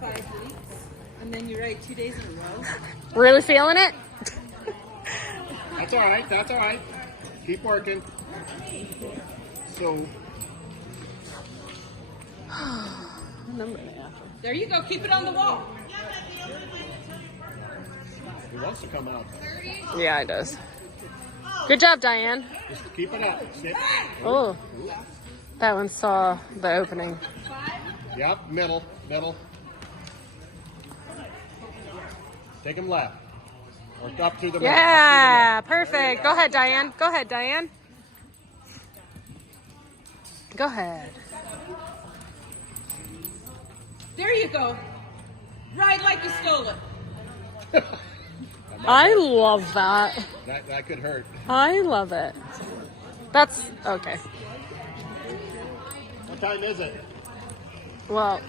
5 weeks, and then you ride 2 days in a row. Really feeling it? That's all right. That's all right. Keep working. So. There you go. Keep it on the wall. He wants to come out. Yeah, it does. Good job, Diane. Just keep it up. Sit. Oh, that one saw the opening. Yep, middle. Take him left. Or up to the middle. Yeah, perfect. Go ahead, Diane. Go ahead, Diane. Go ahead. There you go. Ride like you stole it. I love that. That could hurt. I love it. That's okay. What time is it? Well,